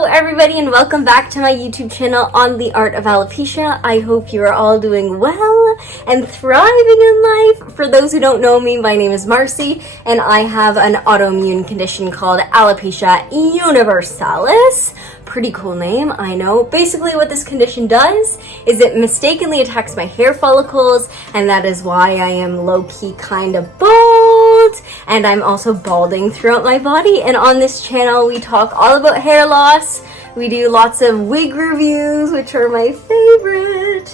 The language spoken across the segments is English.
Hello everybody and welcome back to my YouTube channel on the art of alopecia. I hope you are all doing well and thriving in life. For those who don't know me, my name is Marcy and I have an autoimmune condition called alopecia universalis. Pretty cool name, I know. Basically what this condition does is it mistakenly attacks my hair follicles, and that is why I am low-key kind of bald, and I'm also balding throughout my body. And on this channel we talk all about hair loss. We do lots of wig reviews, which are my favorite.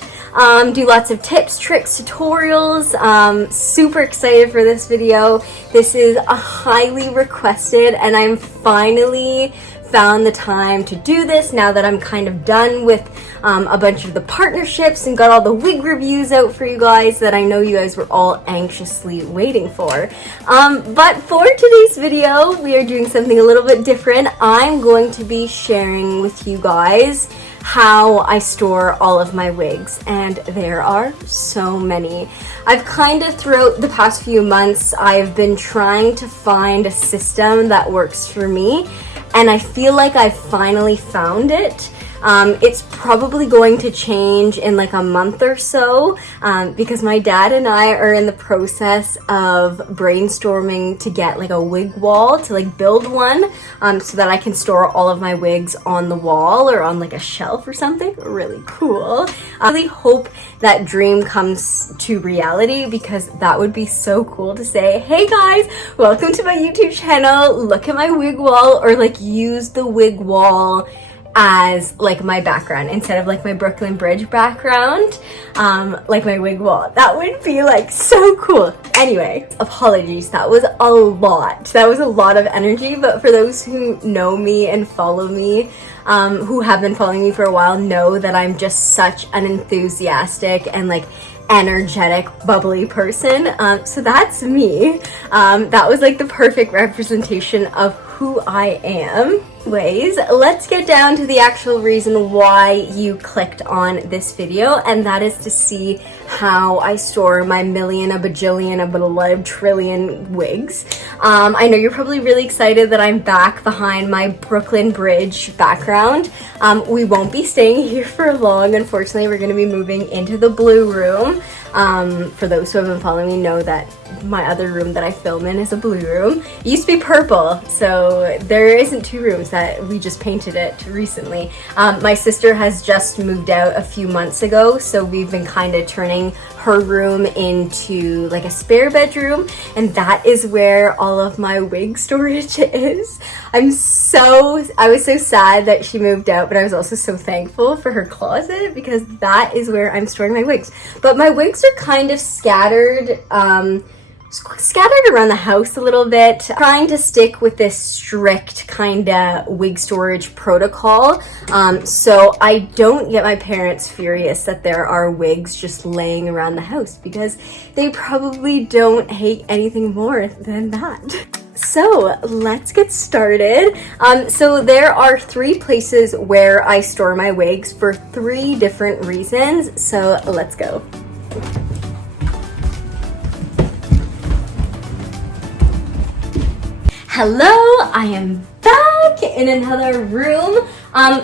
Do lots of tips, tricks, tutorials. Super excited for this video. This is a highly requested, and I'm finally found the time to do this now that I'm kind of done with a bunch of the partnerships and got all the wig reviews out for you guys that I know you guys were all anxiously waiting for. But for today's video, we are doing something a little bit different. I'm going to be sharing with you guys how I store all of my wigs, and there are so many. I've kind of throughout the past few months, I've been trying to find a system that works for me, and I feel like I finally found it. It's probably going to change in like a month or so because my dad and I are in the process of brainstorming to get like a wig wall, to like build one so that I can store all of my wigs on the wall or on like a shelf or something. Really cool. I really hope that dream comes to reality because that would be so cool to say, hey guys, welcome to my YouTube channel, look at my wig wall, or like use the wig wall as like my background instead of like my Brooklyn Bridge background, like my wig wall. That would be like so cool. Anyway, apologies, that was a lot. That was a lot of energy, but for those who know me and follow me, who have been following me for a while, know that I'm just such an enthusiastic and like energetic, bubbly person. So that's me. That was like the perfect representation of who I am. Anyways, let's get down to the actual reason why you clicked on this video, and that is to see how I store my million, a bajillion, a trillion wigs. I know you're probably really excited that I'm back behind my Brooklyn Bridge background. We won't be staying here for long. Unfortunately, we're going to be moving into the blue room. For those who have been following me know that my other room that I film in is a blue room. It used to be purple, so there isn't two rooms, that we just painted it recently. My sister has just moved out a few months ago, so we've been kind of turning her room into like a spare bedroom, and that is where all of my wig storage is. I was so sad that she moved out, but I was also so thankful for her closet because that is where I'm storing my wigs. But my wigs are kind of scattered around the house a little bit. Trying to stick with this strict kind of wig storage protocol, so I don't get my parents furious that there are wigs just laying around the house, because they probably don't hate anything more than that. So let's get started. So there are 3 places where I store my wigs for 3 different reasons, so let's go. Hello, I am back in another room.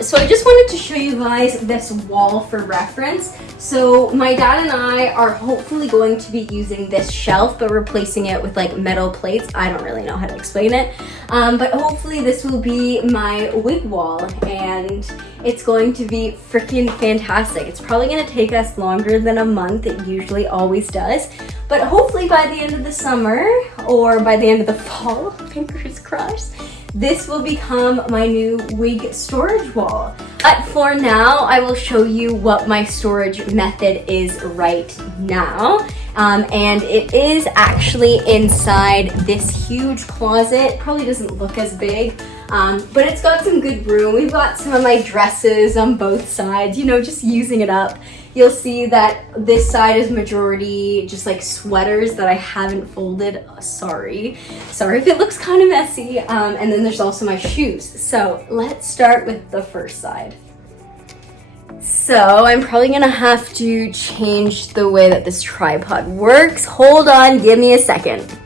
So I just wanted to show you guys this wall for reference. So my dad and I are hopefully going to be using this shelf, but replacing it with like metal plates. I don't really know how to explain it. But hopefully this will be my wig wall, and it's going to be freaking fantastic. It's probably gonna take us longer than a month. It usually always does. But hopefully by the end of the summer or by the end of the fall, fingers crossed, this will become my new wig storage wall. But for now, I will show you what my storage method is right now. And it is actually inside this huge closet. Probably doesn't look as big, but it's got some good room. We've got some of my dresses on both sides, you know, just using it up. You'll see that this side is majority just like sweaters that I haven't folded. Sorry if it looks kind of messy. And then there's also my shoes. So let's start with the first side. So I'm probably gonna have to change the way that this tripod works. Hold on, give me a second.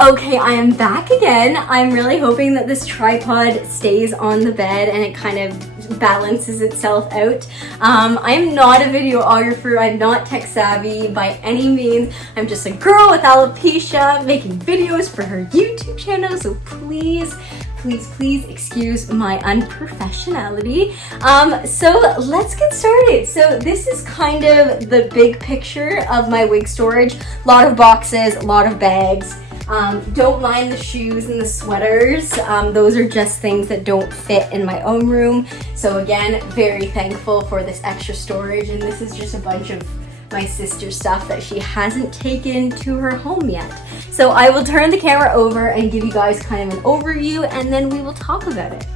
Okay, I am back again. I'm really hoping that this tripod stays on the bed and it kind of balances itself out. I'm not a videographer, I'm not tech savvy by any means. I'm just a girl with alopecia making videos for her YouTube channel, so please excuse my unprofessionality. So let's get started. So this is kind of the big picture of my wig storage. A lot of boxes, a lot of bags. Don't mind the shoes and the sweaters. Those are just things that don't fit in my own room. So again, very thankful for this extra storage, and this is just a bunch of my sister's stuff that she hasn't taken to her home yet. So I will turn the camera over and give you guys kind of an overview, and then we will talk about it.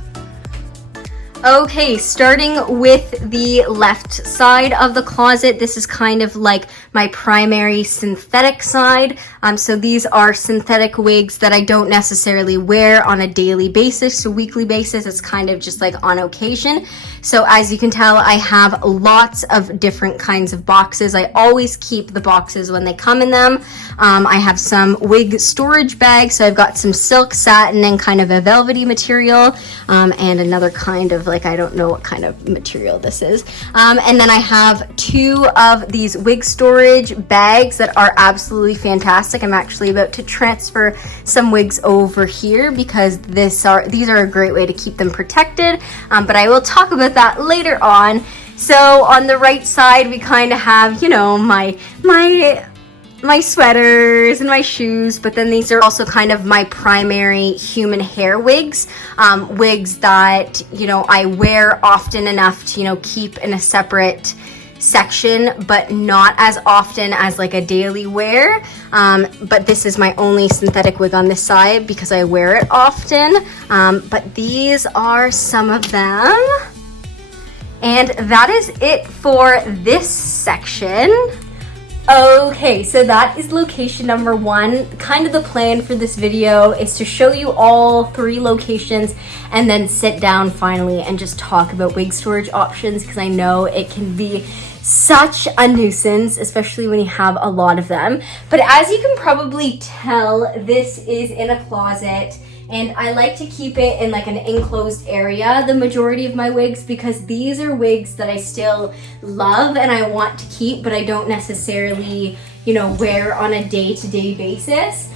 Okay, starting with the left side of the closet, this is kind of like my primary synthetic side. So these are synthetic wigs that I don't necessarily wear on a daily basis, so weekly basis. It's kind of just like on occasion. So as you can tell, I have lots of different kinds of boxes. I always keep the boxes when they come in them. I have some wig storage bags, so I've got some silk, satin, and kind of a velvety material, and another kind of, like, I don't know what kind of material this is. And then I have two of these wig storage bags that are absolutely fantastic. I'm actually about to transfer some wigs over here because these are a great way to keep them protected, but I will talk about that later on. So on the right side, we kind of have, you know, my sweaters and my shoes, but then these are also kind of my primary human hair wigs, wigs that, you know, I wear often enough to, you know, keep in a separate section, but not as often as like a daily wear. But this is my only synthetic wig on this side because I wear it often. But these are some of them. And that is it for this section. Okay, so that is location number one. Kind of the plan for this video is to show you all 3 locations and then sit down finally and just talk about wig storage options, because I know it can be such a nuisance, especially when you have a lot of them. But as you can probably tell, this is in a closet, and I like to keep it in like an enclosed area, the majority of my wigs, because these are wigs that I still love and I want to keep, but I don't necessarily, you know, wear on a day-to-day basis.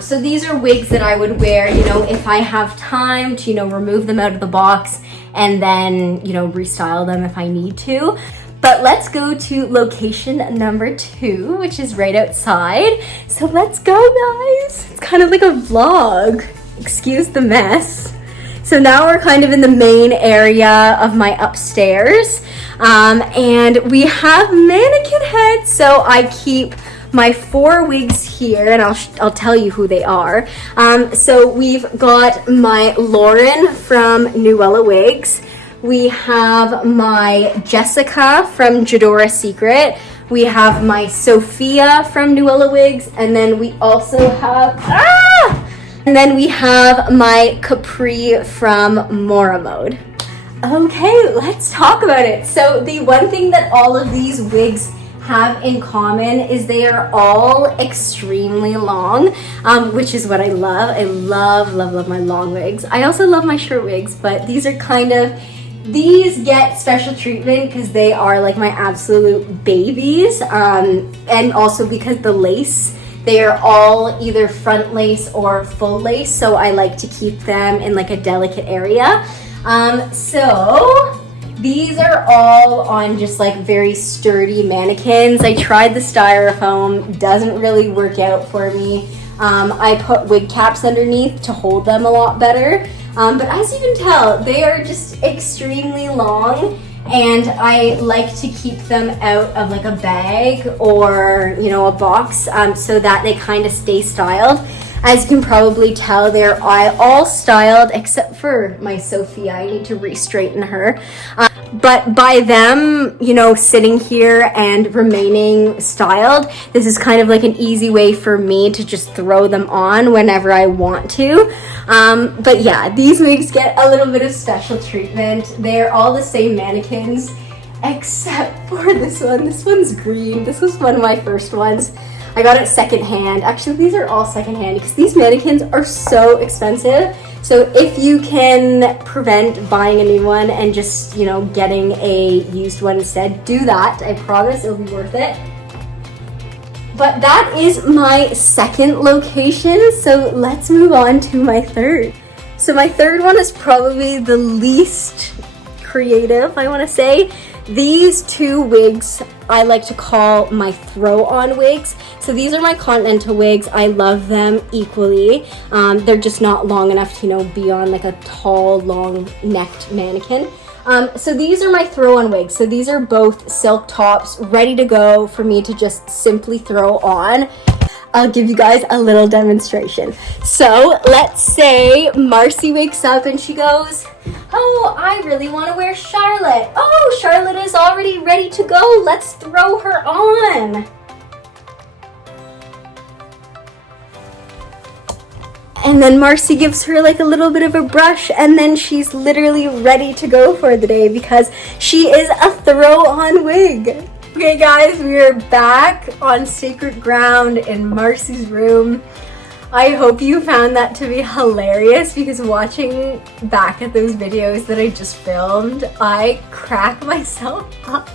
So these are wigs that I would wear, you know, if I have time to, you know, remove them out of the box and then, you know, restyle them if I need to. But let's go to location number 2, which is right outside. So let's go, guys. It's kind of like a vlog. Excuse the mess. So now we're kind of in the main area of my upstairs, and we have Mannequin Heads. So I keep my 4 wigs here, and I'll tell you who they are. So we've got my Lauren from Nuella Wigs. We have my Jessica from Jadora Secret. We have my Sophia from Nuella Wigs, and then we also have And then we have my Capri from Mora Mode. Okay, let's talk about it. So the one thing that all of these wigs have in common is they are all extremely long, which is what I love. I love my long wigs. I also love my short wigs, but these are kind of, these get special treatment because they are like my absolute babies, and also because the lace, they are all either front lace or full lace, so I like to keep them in like a delicate area. So these are all on just like very sturdy mannequins. I tried the styrofoam, doesn't really work out for me. I put wig caps underneath to hold them a lot better. But as you can tell, they are just extremely long, and I like to keep them out of like a bag or, you know, a box, so that they kind of stay styled. As you can probably tell, they're all styled except for my Sophia. I need to re-straighten her. But by them, you know, sitting here and remaining styled, this is kind of like an easy way for me to just throw them on whenever I want to. But yeah, these wigs get a little bit of special treatment. They're all the same mannequins, except for this one. This one's green. This was one of my first ones. I got it secondhand. Actually, these are all secondhand because these mannequins are so expensive. So if you can prevent buying a new one and just, you know, getting a used one instead, do that. I promise it'll be worth it. But that is my second location, so let's move on to my third. So my third one is probably the least creative, I want to say. These two wigs I like to call my throw-on wigs. So these are my Continental wigs. I love them equally. They're just not long enough to, you know, be on like a tall, long-necked mannequin. So these are my throw-on wigs. So these are both silk tops ready to go for me to just simply throw on. I'll give you guys a little demonstration. So let's say Marcy wakes up and she goes, oh, I really want to wear Charlotte. Oh, Charlotte is already ready to go. Let's throw her on. And then Marcy gives her like a little bit of a brush, and then she's literally ready to go for the day because she is a throw-on wig. Okay guys, we are back on sacred ground in Marcy's room. I hope you found that to be hilarious because watching back at those videos that I just filmed, I crack myself up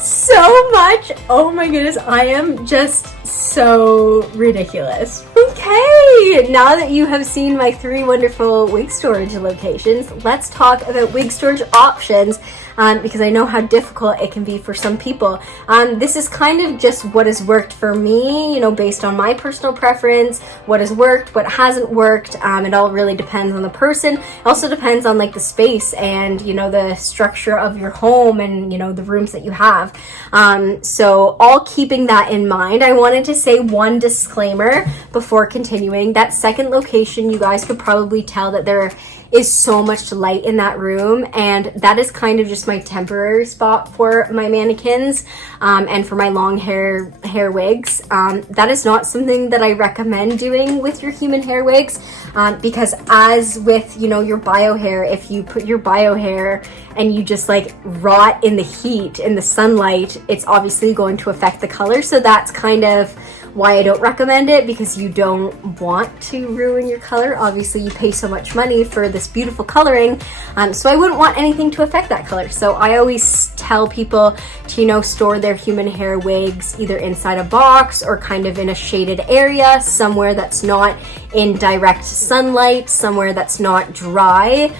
so much. Oh my goodness, I am just so ridiculous. Okay, now that you have seen my 3 wonderful wig storage locations, let's talk about wig storage options. Because I know how difficult it can be for some people. This is kind of just what has worked for me, you know, based on my personal preference, what has worked, what hasn't worked. It all really depends on the person. It also depends on like the space and, you know, the structure of your home and, you know, the rooms that you have. So all keeping that in mind, I wanted to say one disclaimer before continuing. That second location, you guys could probably tell that there is so much light in that room, and that is kind of just my temporary spot for my mannequins and for my long hair wigs. That is not something that I recommend doing with your human hair wigs because as with, you know, your bio hair, if you put your bio hair and you just like rot in the heat, in the sunlight, it's obviously going to affect the color. So that's kind of why I don't recommend it, because you don't want to ruin your color. Obviously you pay so much money for this beautiful coloring, so I wouldn't want anything to affect that color. So I always tell people to, you know, store their human hair wigs either inside a box or kind of in a shaded area, somewhere that's not in direct sunlight, somewhere that's not dry.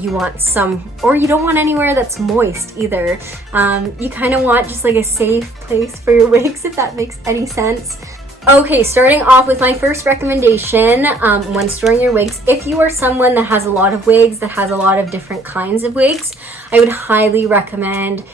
You want some, or you don't want anywhere that's moist either. You kind of want just like a safe place for your wigs, if that makes any sense. Okay, starting off with my first recommendation when storing your wigs. If you are someone that has a lot of wigs, that has a lot of different kinds of wigs, I would highly recommend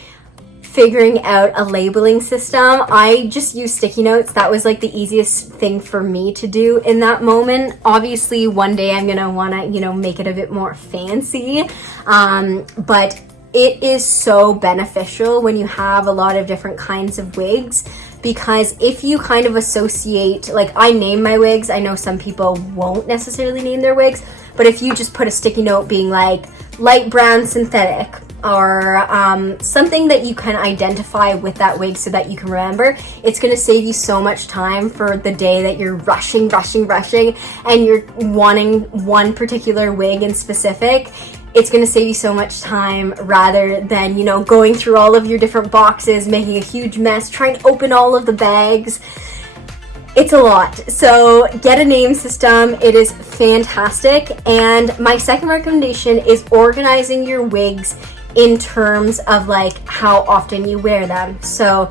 figuring out a labeling system. I just use sticky notes. That was like the easiest thing for me to do in that moment. Obviously, one day I'm gonna wanna, you know, make it a bit more fancy, but it is so beneficial when you have a lot of different kinds of wigs, because if you kind of associate, like I name my wigs, I know some people won't necessarily name their wigs, but if you just put a sticky note being like light brown synthetic, or something that you can identify with that wig so that you can remember, it's going to save you so much time for the day that you're rushing and you're wanting one particular wig in specific. It's going to save you so much time rather than, you know, going through all of your different boxes, making a huge mess, trying to open all of the bags. It's a lot. So get a name system. It is fantastic. And my second recommendation is organizing your wigs in terms of like how often you wear them. So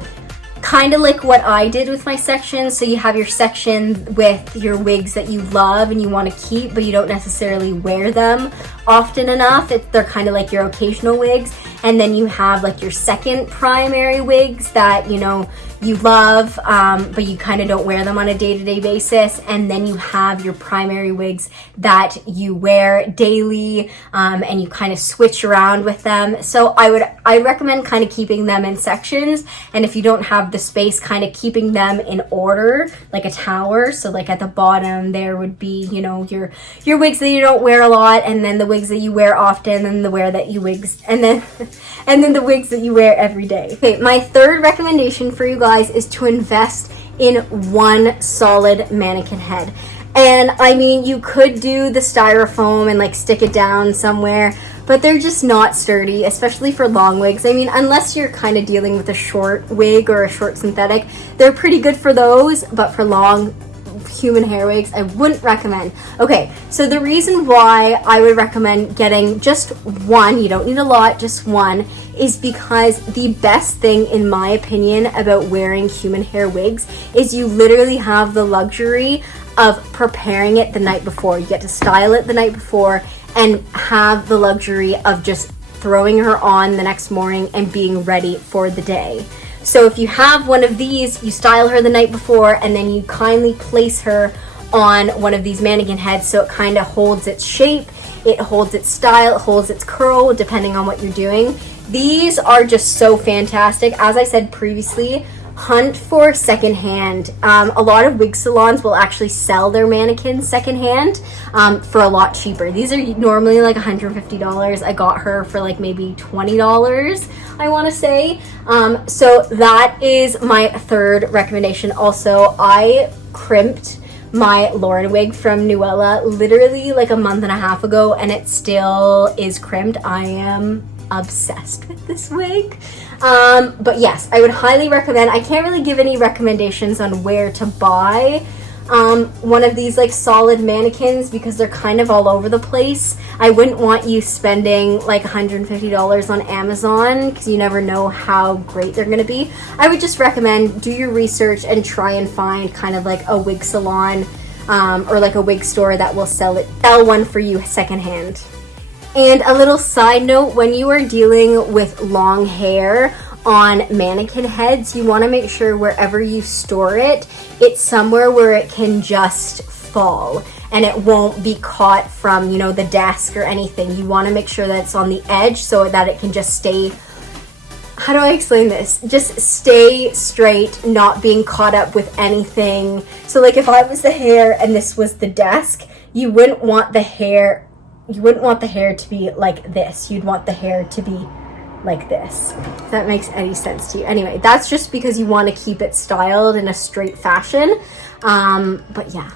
kind of like what I did with my section. So you have your section with your wigs that you love and you want to keep, but you don't necessarily wear them often enough. They're kind of like your occasional wigs. And then you have like your second primary wigs that, you know, you love, but you kind of don't wear them on a day-to-day basis. And then you have your primary wigs that you wear daily, and you kind of switch around with them. So I recommend kind of keeping them in sections. And if you don't have the space, kind of keeping them in order, like a tower. So like at the bottom, there would be, you know, your wigs that you don't wear a lot, and then the wigs that you wear often, and the wigs and then the wigs that you wear every day. Okay, my third recommendation for you guys is to invest in one solid mannequin head. And I mean, you could do the styrofoam and like stick it down somewhere, but they're just not sturdy, especially for long wigs. I mean, unless you're kind of dealing with a short wig or a short synthetic, they're pretty good for those, but for long human hair wigs, I wouldn't recommend. Okay, so the reason why I would recommend getting just one, you don't need a lot, just one, is because the best thing, in my opinion, about wearing human hair wigs is you literally have the luxury of preparing it the night before. You get to style it the night before and have the luxury of just throwing her on the next morning and being ready for the day. So if you have one of these, you style her the night before and then you kindly place her on one of these mannequin heads so it kind of holds its shape, it holds its style, it holds its curl, depending on what you're doing. These are just so fantastic. As I said previously, hunt for secondhand. A lot of wig salons will actually sell their mannequins secondhand for a lot cheaper. These are normally like $150. I got her for like maybe $20, I want to say. So that is my third recommendation. Also, I crimped my Lauren wig from Nuella literally like a month and a half ago, and it still is crimped. I am obsessed with this wig. But yes, I would highly recommend. I can't really give any recommendations on where to buy one of these like solid mannequins because they're kind of all over the place. I wouldn't want you spending like $150 on Amazon because you never know how great they're going to be. I would just recommend do your research and try and find kind of like a wig salon or like a wig store that will sell one for you secondhand. And a little side note, when you are dealing with long hair on mannequin heads, you want to make sure wherever you store it, it's somewhere where it can just fall and it won't be caught from, you know, the desk or anything. You want to make sure that it's on the edge so that it can just stay, how do I explain this? Just stay straight, not being caught up with anything. So like if I was the hair and this was the desk, you wouldn't want the hair to be like this. You'd want the hair to be like this. If that makes any sense to you. Anyway, that's just because you want to keep it styled in a straight fashion. But yeah.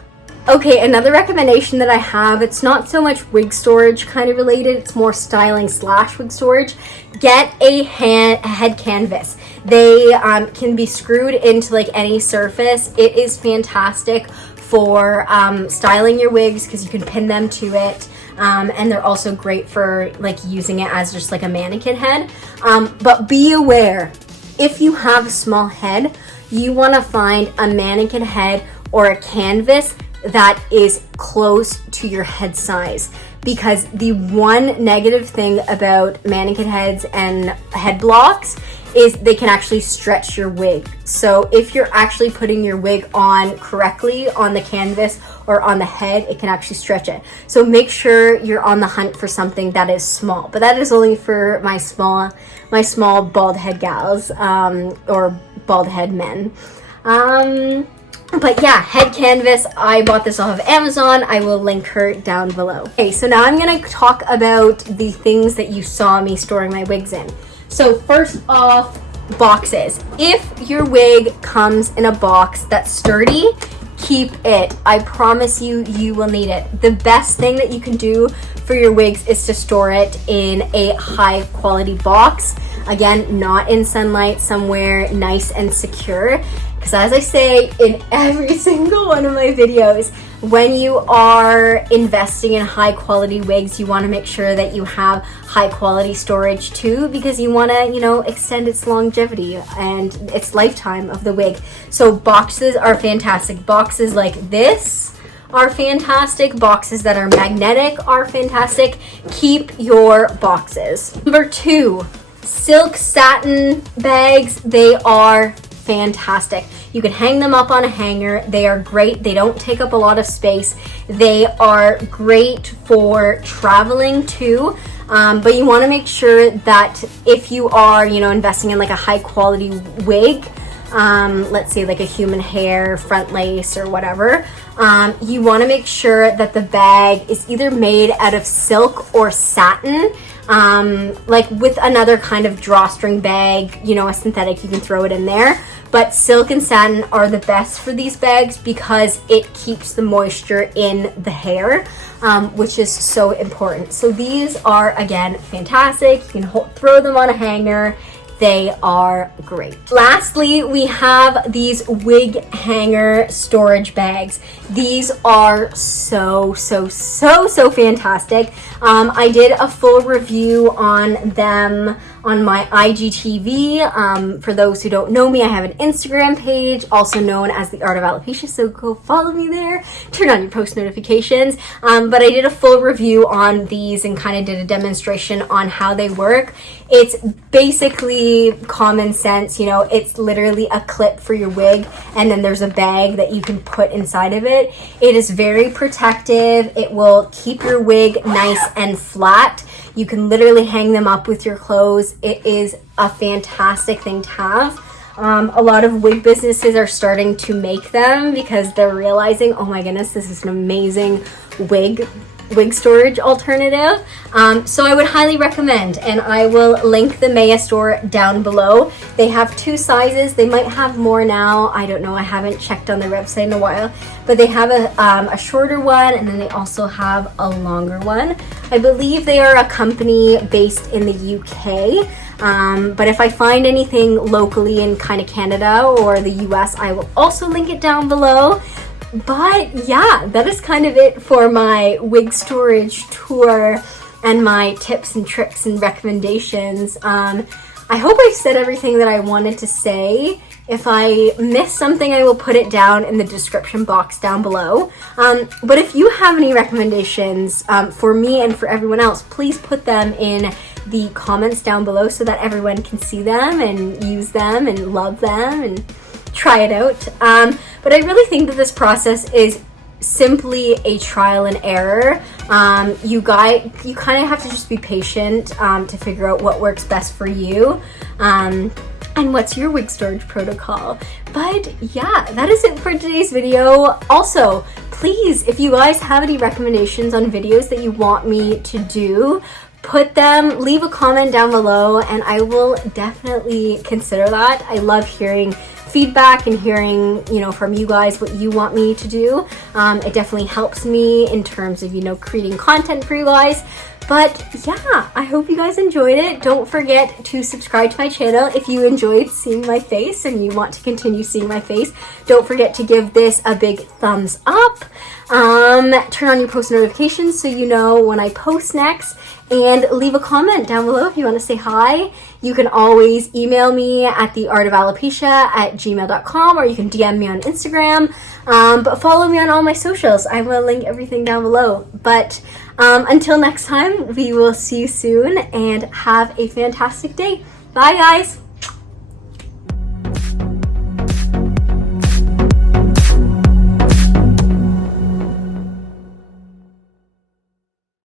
Okay, another recommendation that I have, it's not so much wig storage kind of related, it's more styling / wig storage. Get a head canvas. They can be screwed into like any surface. It is fantastic for styling your wigs because you can pin them to it. And they're also great for like using it as just like a mannequin head. But be aware, if you have a small head, you want to find a mannequin head or a canvas that is close to your head size. Because the one negative thing about mannequin heads and head blocks is they can actually stretch your wig. So if you're actually putting your wig on correctly on the canvas or on the head, it can actually stretch it. So make sure you're on the hunt for something that is small. But that is only for my small bald head gals or bald head men. But yeah, head canvas, I bought this off of Amazon. I will link her down below. Okay, so now I'm gonna talk about the things that you saw me storing my wigs in. So first off, boxes. If your wig comes in a box that's sturdy, keep it. I promise you, you will need it. The best thing that you can do for your wigs is to store it in a high quality box. Again, not in sunlight, somewhere nice and secure. Because as I say in every single one of my videos, when you are investing in high quality wigs, you want to make sure that you have high quality storage too, because you want to, you know, extend its longevity and its lifetime of the wig. So boxes are fantastic. Boxes like this are fantastic. Boxes that are magnetic are fantastic. Keep your boxes. Number 2, silk satin bags. They are fantastic. You can hang them up on a hanger. They are great. They don't take up a lot of space. They are great for traveling too. But you want to make sure that if you are, you know, investing in like a high quality wig, let's say like a human hair front lace or whatever, you want to make sure that the bag is either made out of silk or satin. Like with another kind of drawstring bag, you know, a synthetic, you can throw it in there. But silk and satin are the best for these bags because it keeps the moisture in the hair, which is so important. So these are, again, fantastic. You can throw them on a hanger. They are great. Lastly, we have these wig hanger storage bags. These are so fantastic. I did a full review on them on my IGTV. For those who don't know me, I have an Instagram page, also known as The Art of Alopecia, so go follow me there. Turn on your post notifications. But I did a full review on these and kind of did a demonstration on how they work. It's basically common sense, you know, it's literally a clip for your wig and then there's a bag that you can put inside of it. It is very protective. It will keep your wig nice and flat. You can literally hang them up with your clothes. It is a fantastic thing to have. A lot of wig businesses are starting to make them because they're realizing, oh my goodness, this is an amazing wig storage alternative. So I would highly recommend, and I will link the Maya store down below. They have 2 sizes. They might have more now. I don't know. I haven't checked on their website in a while, but they have a shorter one, and then they also have a longer one. I believe they are a company based in the UK. But if I find anything locally in kind of Canada or the US, I will also link it down below. But yeah, that is kind of it for my wig storage tour and my tips and tricks and recommendations. I hope I've said everything that I wanted to say. If I missed something, I will put it down in the description box down below. But if you have any recommendations for me and for everyone else, please put them in the comments down below so that everyone can see them and use them and love them and try it out. But I really think that this process is simply a trial and error. You kind of have to just be patient to figure out what works best for you. And what's your wig storage protocol. But yeah, that is it for today's video. Also, please, if you guys have any recommendations on videos that you want me to do, leave a comment down below and I will definitely consider that. I love hearing feedback and hearing, you know, from you guys what you want me to do. It definitely helps me in terms of, you know, creating content for you guys. But yeah, I hope you guys enjoyed it. Don't forget to subscribe to my channel if you enjoyed seeing my face and you want to continue seeing my face. Don't forget to give this a big thumbs up. Turn on your post notifications so you know when I post next. And leave a comment down below if you want to say hi. You can always email me at theartofalopecia@gmail.com or you can DM me on Instagram. But follow me on all my socials. I will link everything down below. But until next time, we will see you soon and have a fantastic day. Bye, guys.